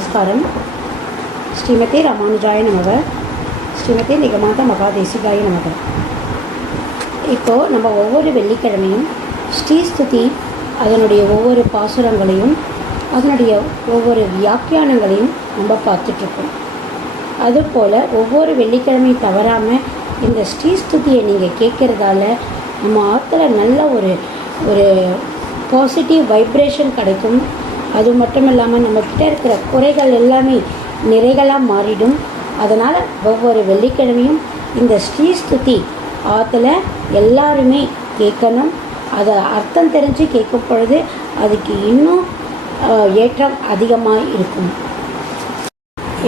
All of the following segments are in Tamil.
நமஸ்காரம் ஸ்ரீமதி ராமானுஜாய நமக ஸ்ரீமதி நிகமாத மகாதேசிகாய நமக இப்போது நம்ம ஒவ்வொரு வெள்ளிக்கிழமையும் ஸ்ரீஸ்துதி அதனுடைய ஒவ்வொரு பாசுரங்களையும் அதனுடைய ஒவ்வொரு வியாக்கியானங்களையும் நம்ம பார்த்துட்ருக்கோம் அதுபோல் ஒவ்வொரு வெள்ளிக்கிழமையும் தவறாமல் இந்த ஸ்ரீஸ்துதியை நீங்கள் கேட்குறதால நம்ம ஆற்றுல நல்ல ஒரு ஒரு பாசிட்டிவ் வைப்ரேஷன் கிடைக்கும் அது மட்டும் இல்லாமல் நம்மக்கிட்ட இருக்கிற குறைகள் எல்லாமே நிறைகளாக மாறிடும். அதனால் ஒவ்வொரு வெள்ளிக்கிழமையும் இந்த ஸ்ரீஸ்துதி ஆற்றுல எல்லாருமே கேட்கணும். அதை அர்த்தம் தெரிஞ்சு கேட்கும் பொழுது அதுக்கு இன்னும் ஏற்றம் அதிகமாக இருக்கும்.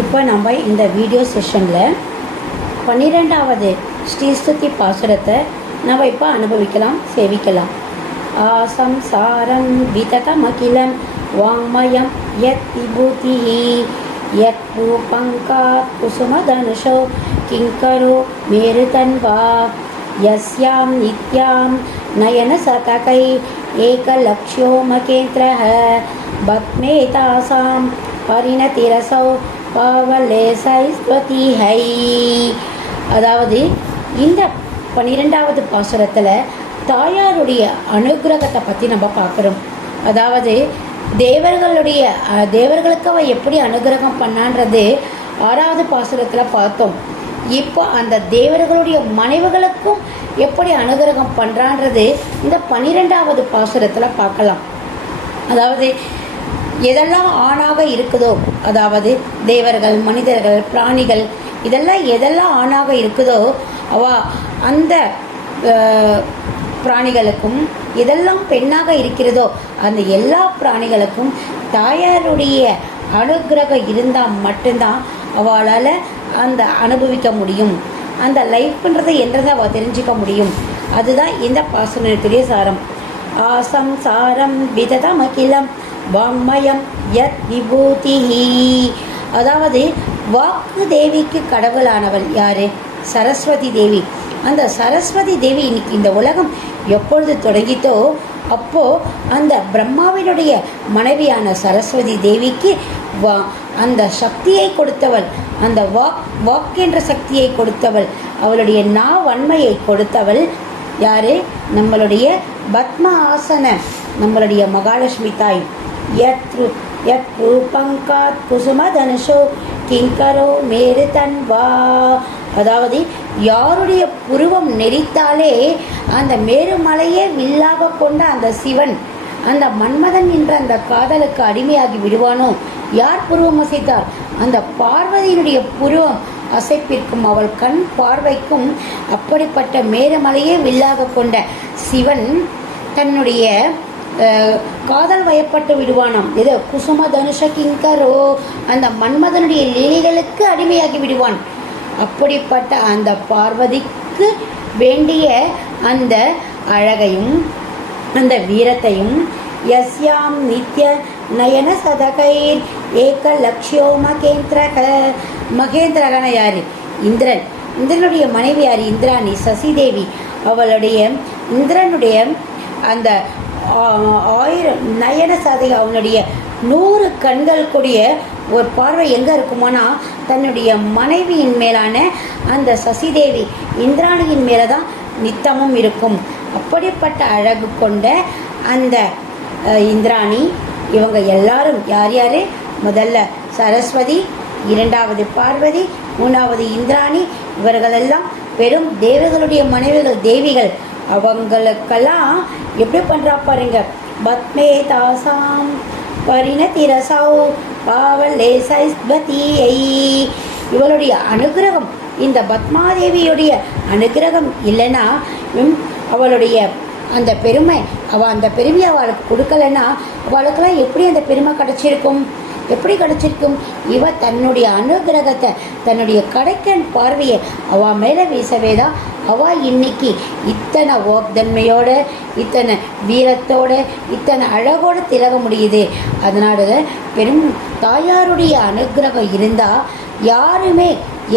இப்போ நம்ம இந்த வீடியோ செஷனில் பன்னிரெண்டாவது ஸ்ரீஸ்துதி பாசுரத்தை நம்ம இப்போ அனுபவிக்கலாம் சேவிக்கலாம். ஆசம் சாரம் விததமகிலம் வாங்மயம் யத் விபூதிः कुसुमधनुषौ ரூபங்காத் குசுமதனுஷோ கிங்கரோ மேருதன்வா யஸ்யாம் நித்யாம் நயனசதகை ஏகலக்ஷ்यो மகேந்திரः பத்மேதாசாம் பரிணதிரசௌ பாவலேசைஸ்வதிஹை அதாவது இந்த பன்னிரெண்டாவது பாசுரத்தில் தாயாருடைய அனுகிரகத்தை பற்றி நம்ம பார்க்குறோம். அதாவது தேவர்களுடைய தேவர்களுக்கு அவன் எப்படி அனுகிரகம் பண்ணான்றது ஆறாவது பாசுரத்தில் பார்த்தோம். இப்போ அந்த தேவர்களுடைய மனைவிகளுக்கும் எப்படி அனுகிரகம் பண்ணுறான்றது இந்த பன்னிரெண்டாவது பாசுரத்தில் பார்க்கலாம். அதாவது எதெல்லாம் ஆணாக இருக்குதோ அதாவது தேவர்கள் மனிதர்கள் பிராணிகள் இதெல்லாம் எதெல்லாம் ஆணாக இருக்குதோ அவ அந்த பிராணிகளுக்கும் எதெல்லாம் பெண்ணாக இருக்கிறதோ அந்த எல்லா பிராணிகளுக்கும் தாயாருடைய அனுகிரகம் இருந்தால் மட்டும்தான் அவளால் அந்த அனுபவிக்க முடியும். அந்த லைஃப்ன்றதை என்றதை அவள் தெரிஞ்சுக்க முடியும். அதுதான் இந்த பாசனத்துடைய சாரம். ஆசம் சாரம் விததமகிலம் வாங்மயம் யத் விபூதிஹி. அதாவது வாக்கு தேவிக்கு கடவுளானவள் யாரு? சரஸ்வதி தேவி. அந்த சரஸ்வதி தேவி இன்னைக்கு இந்த உலகம் எப்பொழுது தொடங்கித்தோ அப்போ அந்த பிரம்மாவினுடைய மனைவியான சரஸ்வதி தேவிக்கு வா அந்த சக்தியை கொடுத்தவள் அந்த வாக் வாக் என்ற சக்தியை கொடுத்தவள் அவளுடைய நா வன்மையை கொடுத்தவள் யாரு? நம்மளுடைய பத்ம ஆசன நம்மளுடைய மகாலட்சுமி தாய். யத் ரு- யத் ரூபங்காத் குசுமதனுஷோ. கிங்கரோ மேரு தன்வா அதாவது யாருடைய புருவம் நெறித்தாலே அந்த மேருமலையே வில்லாக கொண்ட அந்த சிவன் அந்த மன்மதன் என்ற அந்த காதலுக்கு அடிமையாகி விடுவானோ? யார் புருவம் அசைத்தார்? அந்த பார்வதியினுடைய புருவம் அசைப்பிற்கும் அவள் கண் பார்வைக்கும் அப்படிப்பட்ட மேருமலையே வில்லாக கொண்ட சிவன் தன்னுடைய காதல் வயப்பட்டு விடுவானாம். ஏதோ குசும தனுஷ கிங்கரோ அந்த மன்மதனுடைய லீலைகளுக்கு அடிமையாகி விடுவான். அப்படிப்பட்ட அந்த பார்வதிக்கு வேண்டிய அந்த அழகையும் அந்த வீரத்தையும் எஸ்யாம் நித்ய நயன சதகைர் ஏக லக்ஷ்யோ மகேந்திரக மகேந்திரகன யாரு? இந்திரன். இந்திரனுடைய மனைவி யார்? இந்திராணி சசிதேவி. அவளுடைய இந்திரனுடைய அந்த ஆயிரம் நயன சதகை அவனுடைய நூறு கண்கள் கூடிய ஒரு பார்வை எங்கே இருக்குமானா தன்னுடைய மனைவியின் மேலான அந்த சசிதேவி இந்திராணியின் மேலே தான் நித்தமும் இருக்கும். அப்படிப்பட்ட அழகு கொண்ட அந்த இந்திராணி இவங்க எல்லாரும் யார் யார்? முதல்ல சரஸ்வதி இரண்டாவது பார்வதி மூணாவது இந்திராணி இவர்களெல்லாம் பெரும் தேவர்களுடைய மனைவிகள் தேவிகள். அவங்களுக்கெல்லாம் எப்படி பண்ணுறா பாருங்க. பத்மே தாசாம் பரிணதி ரசாவ் பாவலே சைஸ்வதியை இவளுடைய அனுகிரகம் இந்த பத்மாதேவியுடைய அனுகிரகம் இல்லைன்னா அவளுடைய அந்த பெருமை அவள் அந்த பெருமையை அவளுக்கு கொடுக்கலன்னா அவளுக்கெல்லாம் எப்படி அந்த பெருமை கிடச்சிருக்கும்? எப்படி கிடச்சிருக்கும்? இவ தன்னுடைய அனுகிரகத்தை தன்னுடைய கடைக்கன் பார்வையை அவ மேலே வீசவே தான் அவ இன்னைக்கு இத்தனை ஓப்தன்மையோட இத்தனை வீரத்தோட இத்தனை அழகோடு திலக முடியுது. அதனால பெரும் தாயாருடைய அனுகிரகம் இருந்தால் யாருமே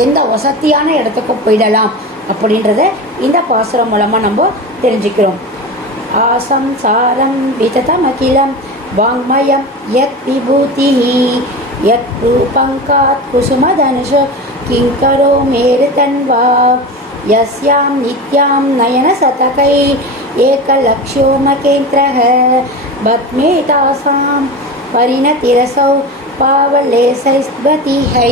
எந்த வசதியான இடத்துக்கும் போயிடலாம் அப்படின்றத இந்த பாசுரம் மூலமாக நம்ம தெரிஞ்சுக்கிறோம். ஆசம் சாரம் வாங்மயம் அகிலம். விபூதிஹி यत् रूपङ्कात् कुसुमधनुष किङ्करो मेरुतन्वा यस्यां नित्यां नयनसतकै एकलक्ष्यो मकेन्द्रः बद्मेतासां परिणतिरसौ पावलेसैस्वतिहै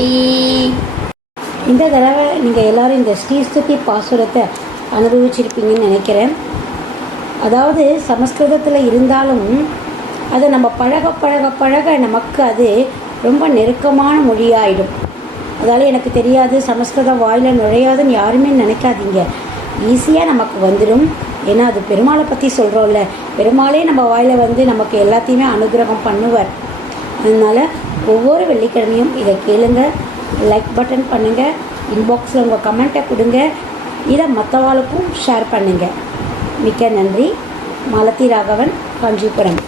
இந்த தடவை நீங்கள் எல்லாரும் இந்த ஸ்ரீஸ்துதி பாசுரத்தை அனுபவிச்சிருப்பீங்கன்னு நினைக்கிறேன் அதாவது சமஸ்கிருதத்தில் இருந்தாலும் அதை நம்ம பழக பழக பழக நமக்கு அது ரொம்ப நெருக்கமான மொழியாயிடும். அதால் எனக்கு தெரியாது சமஸ்கிருதம் வாயில் நுழையாதுன்னு யாருமே நினைக்காதீங்க. ஈஸியாக நமக்கு வந்துடும் ஏன்னா அது பெருமாளை பற்றி சொல்கிறோம்ல பெருமாளே நம்ம வாயில் வந்து நமக்கு எல்லாத்தையுமே அனுகிரகம் பண்ணுவார். அதனால் ஒவ்வொரு வெள்ளிக்கிழமையும் இதை கேளுங்க லைக் பட்டன் பண்ணுங்கள் இன்பாக்ஸில் உங்கள் கமெண்ட்டை கொடுங்க இதை மற்றவாளுக்கும் ஷேர் பண்ணுங்கள் மிக்க நன்றி. மாலதி ராகவன் காஞ்சிபுரம்